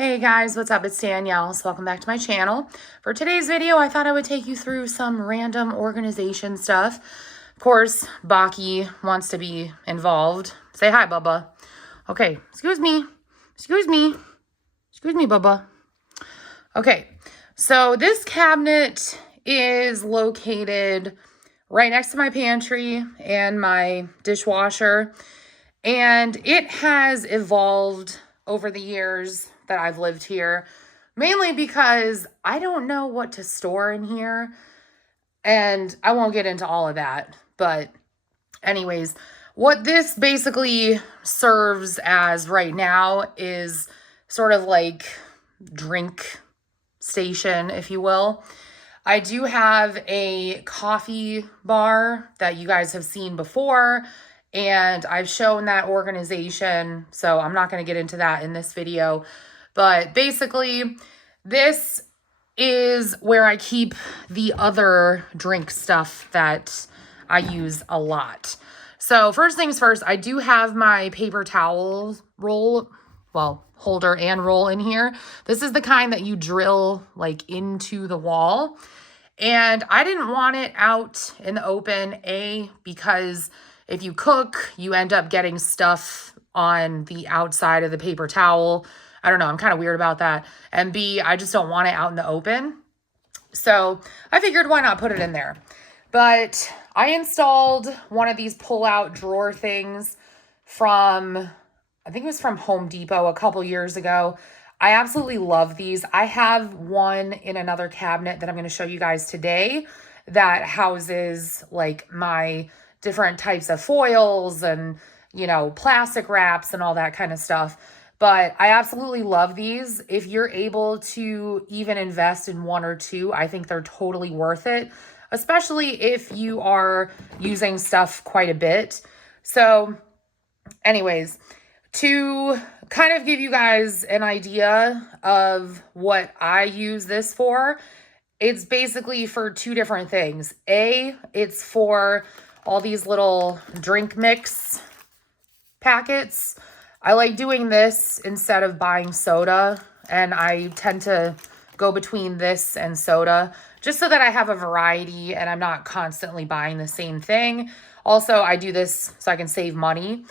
Hey guys, what's up? It's Danielle. So welcome back to my channel. For today's video, I thought I would take you through some random organization stuff. Of course, Baki wants to be involved. Say hi, Bubba. Okay, excuse me, Bubba. Okay, so this cabinet is located right next to my pantry and my dishwasher, and it has evolved over the years that I've lived here, mainly because I don't know what to store in here, and I won't get into all of that. But anyways, what this basically serves as right now is sort of like drink station, if you will. I do have a coffee bar that you guys have seen before, and I've shown that organization, so I'm not going to get into that in this video. But basically, this is where I keep the other drink stuff that I use a lot. So first things first, I do have my paper towel holder and roll in here. This is the kind that you drill like into the wall. And I didn't want it out in the open, because if you cook, you end up getting stuff on the outside of the paper towel. I don't know, I'm kind of weird about that. And B, I just don't want it out in the open. So I figured, why not put it in there? But I installed one of these pull-out drawer things from, I think it was from Home Depot a couple years ago. I absolutely love these. I have one in another cabinet that I'm going to show you guys today that houses like my different types of foils and, you know, plastic wraps and all that kind of stuff. But I absolutely love these. If you're able to even invest in one or two, I think they're totally worth it, especially if you are using stuff quite a bit. So anyways, to kind of give you guys an idea of what I use this for, it's basically for two different things. It's for all these little drink mix packets. I like doing this instead of buying soda, and I tend to go between this and soda just so that I have a variety and I'm not constantly buying the same thing. Also, I do this so I can save money.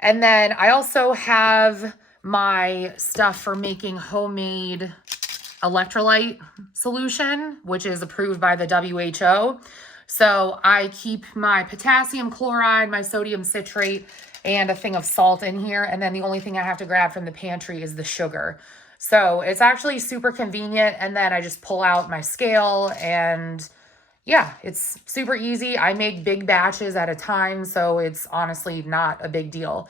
And then I also have my stuff for making homemade electrolyte solution, which is approved by the WHO. So I keep my potassium chloride, my sodium citrate, and a thing of salt in here. And then the only thing I have to grab from the pantry is the sugar. So it's actually super convenient. And then I just pull out my scale, and yeah, it's super easy. I make big batches at a time, so it's honestly not a big deal.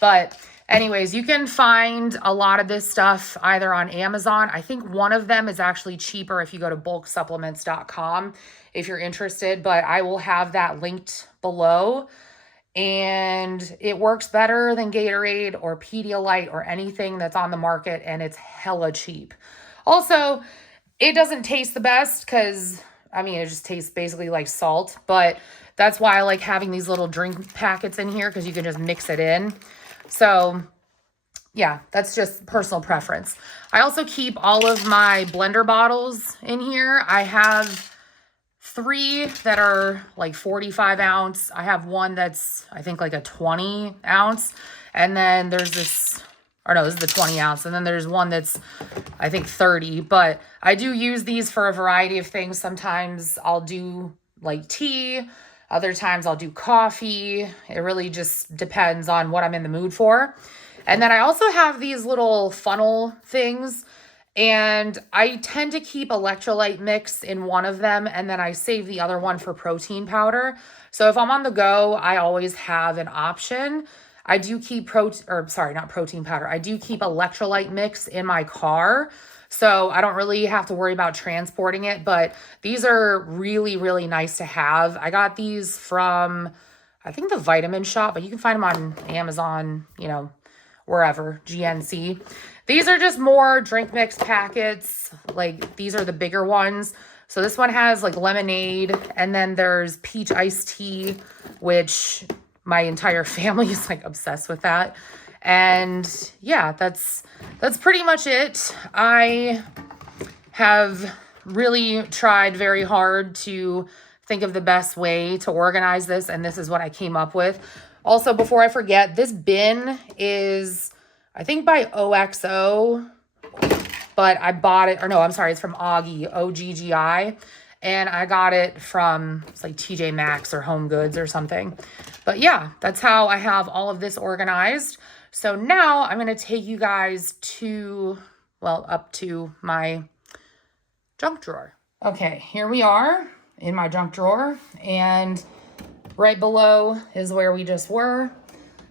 But anyways, you can find a lot of this stuff either on Amazon. I think one of them is actually cheaper if you go to bulksupplements.com if you're interested, but I will have that linked below. And it works better than Gatorade or Pedialyte or anything that's on the market, and it's hella cheap. Also, it doesn't taste the best because, I mean, it just tastes basically like salt, but that's why I like having these little drink packets in here, because you can just mix it in. So yeah, that's just personal preference. I also keep all of my blender bottles in here. I have 3 that are like 45 ounce. I have one that's, I think, like a 20 ounce. And then there's this, or no, this is the 20 ounce. And then there's one that's, I think, 30. But I do use these for a variety of things. Sometimes I'll do like tea. Other times I'll do coffee. It really just depends on what I'm in the mood for. And then I also have these little funnel things, and I tend to keep electrolyte mix in one of them, and then I save the other one for protein powder. So if I'm on the go, I always have an option. I do keep not protein powder. I do keep electrolyte mix in my car, so I don't really have to worry about transporting it, but these are really, really nice to have. I got these from, I think, the Vitamin Shop, but you can find them on Amazon, you know, wherever, GNC. These are just more drink mix packets. Like, these are the bigger ones. So this one has like lemonade, and then there's peach iced tea, which my entire family is like obsessed with that. And yeah, that's pretty much it. I have really tried very hard to think of the best way to organize this, and this is what I came up with. Also, before I forget, this bin is, I think, by OXO, but I bought it, or no, I'm sorry, it's from Oggi, OGGI, and I got it from, it's like TJ Maxx or Home Goods or something. But yeah, that's how I have all of this organized. So now I'm going to take you guys to, well, up to my junk drawer. Okay, here we are in my junk drawer, and right below is where we just were.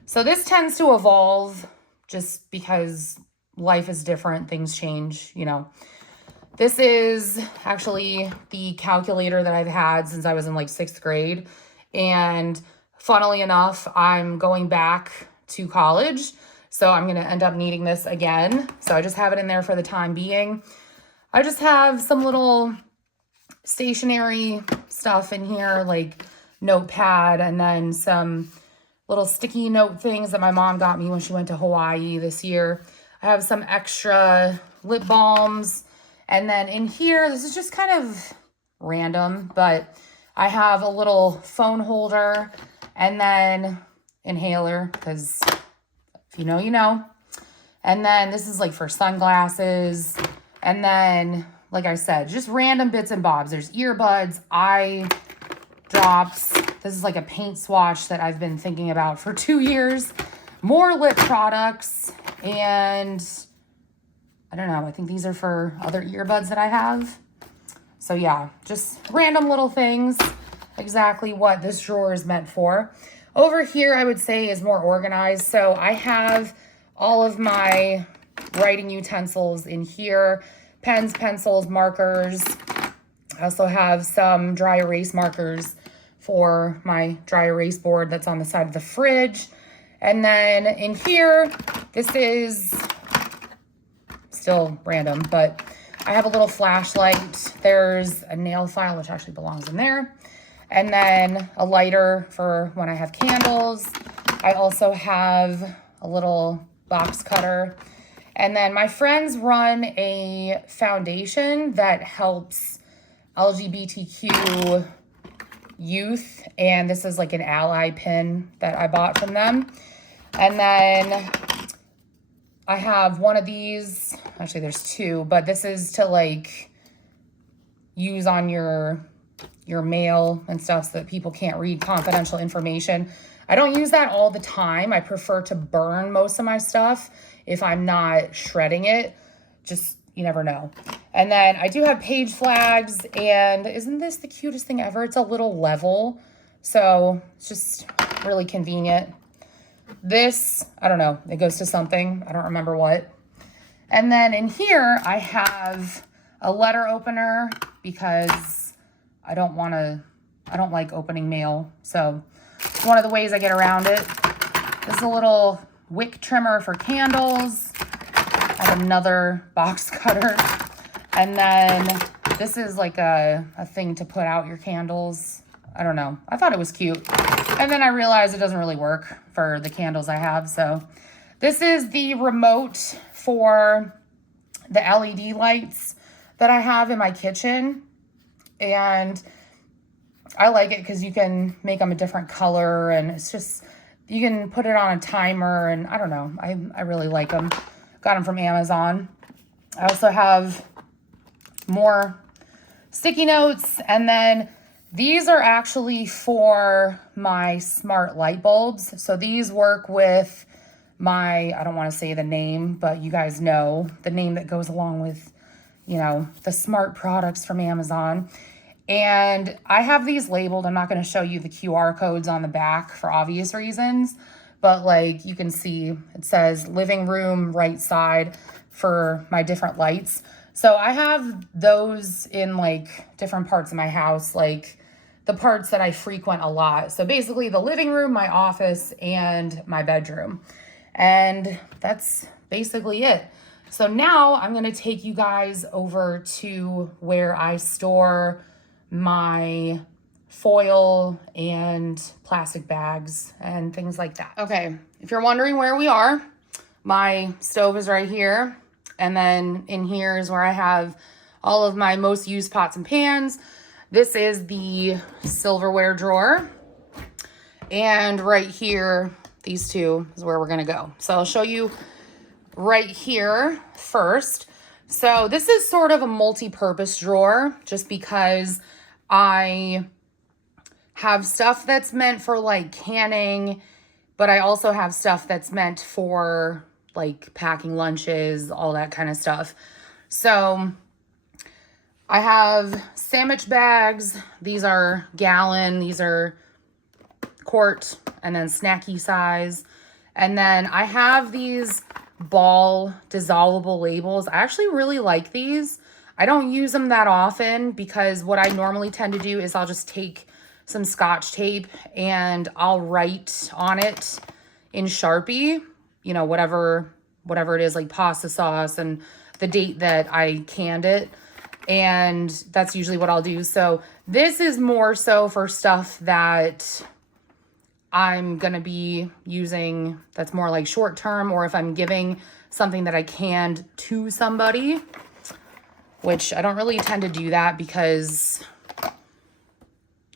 So this tends to evolve just because life is different, things change, you know. This is actually the calculator that I've had since I was in like 6th grade. And funnily enough, I'm going back to college, so I'm going to end up needing this again. So I just have it in there for the time being. I just have some little stationery stuff in here, like notepad, and then some little sticky note things that my mom got me when she went to Hawaii this year. I have some extra lip balms. And then in here, this is just kind of random, but I have a little phone holder and then inhaler, because if you know, you know. And then this is like for sunglasses. And then, like I said, just random bits and bobs. There's earbuds, eye drops. This is like a paint swatch that I've been thinking about for 2 years. More lip products, and I don't know, I think these are for other earbuds that I have. So yeah, just random little things, exactly what this drawer is meant for. Over here, I would say, is more organized. So I have all of my writing utensils in here, pens, pencils, markers. I also have some dry erase markers for my dry erase board that's on the side of the fridge. And then in here, this is still random, but I have a little flashlight. There's a nail file, which actually belongs in there. And then a lighter for when I have candles. I also have a little box cutter. And then my friends run a foundation that helps LGBTQ youth. And this is like an ally pin that I bought from them. And then I have one of these, actually there's two, but this is to like use on your mail and stuff so that people can't read confidential information. I don't use that all the time. I prefer to burn most of my stuff if I'm not shredding it. Just, you never know. And then I do have page flags, and isn't this the cutest thing ever? It's a little level, so it's just really convenient. This, I don't know, it goes to something. I don't remember what. And then in here, I have a letter opener because I don't like opening mail. So it's one of the ways I get around it. This is a little wick trimmer for candles. I have another box cutter. And then this is like a thing to put out your candles. I don't know. I thought it was cute. And then I realized it doesn't really work for the candles I have. So this is the remote for the LED lights that I have in my kitchen. And I like it because you can make them a different color, and it's just, you can put it on a timer, and I don't know. I really like them. Got them from Amazon. I also have more sticky notes, and then these are actually for my smart light bulbs. So these work with my, I don't want to say the name, but you guys know the name that goes along with, you know, the smart products from Amazon. And I have these labeled. I'm not going to show you the QR codes on the back for obvious reasons, but like you can see, it says living room right side for my different lights. So I have those in like different parts of my house, like the parts that I frequent a lot. So basically the living room, my office, and my bedroom. And that's basically it. So now I'm going to take you guys over to where I store my foil and plastic bags and things like that. Okay, if you're wondering where we are, my stove is right here. And then in here is where I have all of my most used pots and pans. This is the silverware drawer. And right here, these two is where we're gonna go. So I'll show you right here first. So this is sort of a multi-purpose drawer just because I have stuff that's meant for like canning, but I also have stuff that's meant for like packing lunches, all that kind of stuff. So I have sandwich bags. These are gallon, these are quart, and then snacky size. And then I have these ball dissolvable labels. I actually really like these. I don't use them that often because what I normally tend to do is I'll just take some Scotch tape and I'll write on it in Sharpie, you know, whatever it is, like pasta sauce and the date that I canned it. And that's usually what I'll do. So this is more so for stuff that I'm going to be using that's more like short term, or if I'm giving something that I canned to somebody, which I don't really tend to do that because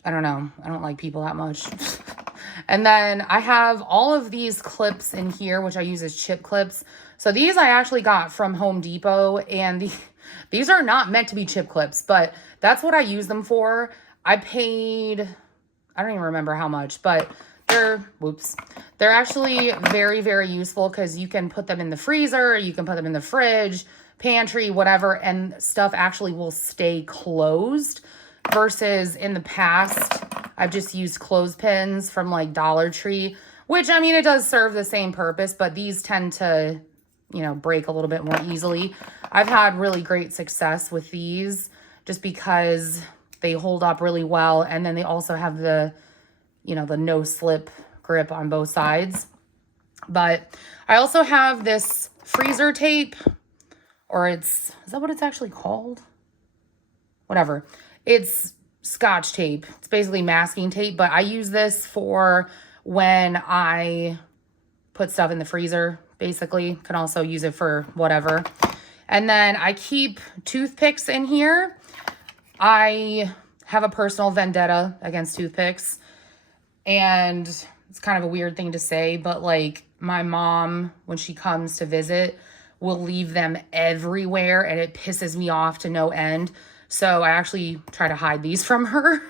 I don't know. I don't like people that much. And then I have all of these clips in here, which I use as chip clips. So these I actually got from Home Depot, and these are not meant to be chip clips, but that's what I use them for. I paid, I don't even remember how much, but they're actually very, very useful because you can put them in the freezer, you can put them in the fridge, pantry, whatever, and stuff actually will stay closed. Versus in the past, I've just used clothespins from like Dollar Tree, which, I mean, it does serve the same purpose, but these tend to, you know, break a little bit more easily. I've had really great success with these just because they hold up really well. And then they also have the, you know, the no slip grip on both sides. But I also have this freezer tape, or is that what it's actually called? Whatever. It's Scotch tape. It's basically masking tape, but I use this for when I put stuff in the freezer, basically. Can also use it for whatever. And then I keep toothpicks in here. I have a personal vendetta against toothpicks. And it's kind of a weird thing to say, but like my mom, when she comes to visit, will leave them everywhere and it pisses me off to no end. So I actually try to hide these from her.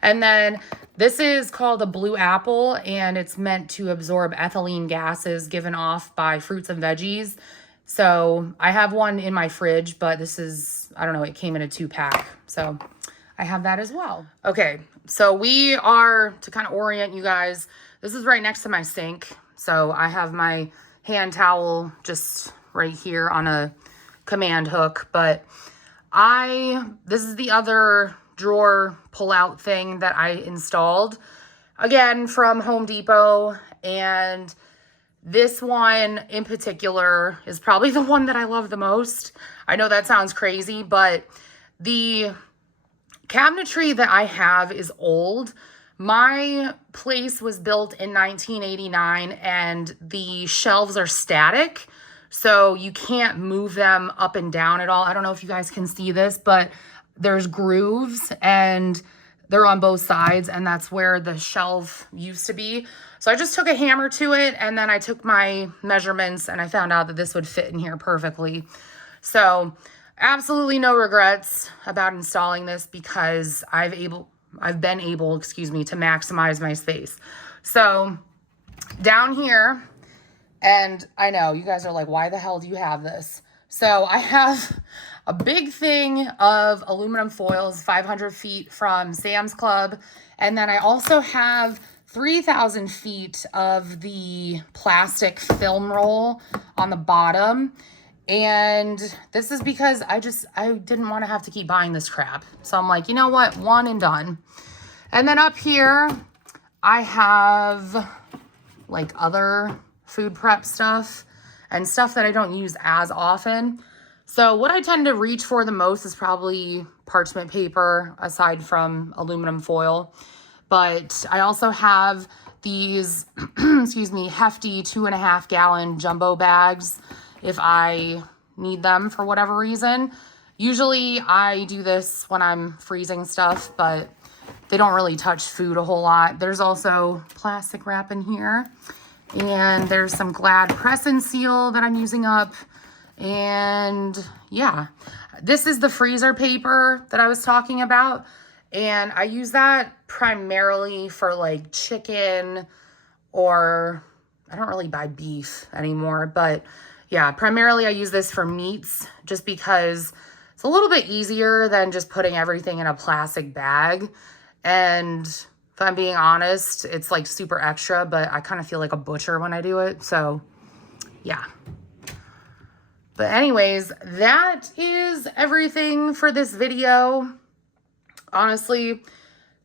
And then this is called a blue apple, and it's meant to absorb ethylene gases given off by fruits and veggies. So I have one in my fridge, but this is, I don't know, it came in a 2-pack. So I have that as well. Okay, so we are, to kind of orient you guys, this is right next to my sink. So I have my hand towel just right here on a command hook, but this is the other drawer pull-out thing that I installed, again, from Home Depot, and this one in particular is probably the one that I love the most. I know that sounds crazy, but the cabinetry that I have is old. My place was built in 1989, and the shelves are static. So you can't move them up and down at all. I don't know if you guys can see this, but there's grooves and they're on both sides, and that's where the shelf used to be. So I just took a hammer to it, and then I took my measurements, and I found out that this would fit in here perfectly. So absolutely no regrets about installing this because I've been able, to maximize my space. So down here, and I know you guys are like, why the hell do you have this? So I have a big thing of aluminum foils, 500 feet from Sam's Club. And then I also have 3,000 feet of the plastic film roll on the bottom. And this is because I didn't want to have to keep buying this crap. So I'm like, you know what? One and done. And then up here, I have like other food prep stuff and stuff that I don't use as often. So what I tend to reach for the most is probably parchment paper, aside from aluminum foil. But I also have these, excuse me, hefty 2.5 gallon jumbo bags if I need them for whatever reason. Usually I do this when I'm freezing stuff, but they don't really touch food a whole lot. There's also plastic wrap in here, and there's some Glad press and seal that I'm using up. And yeah, this is the freezer paper that I was talking about. And I use that primarily for like chicken, or I don't really buy beef anymore, but yeah, primarily I use this for meats just because it's a little bit easier than just putting everything in a plastic bag. And if I'm being honest, it's like super extra, but I kind of feel like a butcher when I do it. So yeah. But anyways, that is everything for this video. Honestly,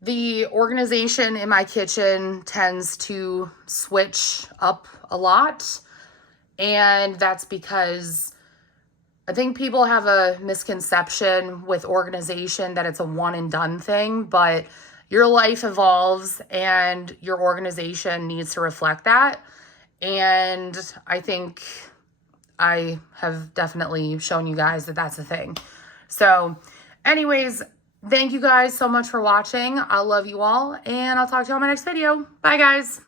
the organization in my kitchen tends to switch up a lot. And that's because I think people have a misconception with organization that it's a one and done thing, but your life evolves and your organization needs to reflect that. And I think I have definitely shown you guys that that's a thing. So anyways, thank you guys so much for watching. I love you all, and I'll talk to you on my next video. Bye, guys.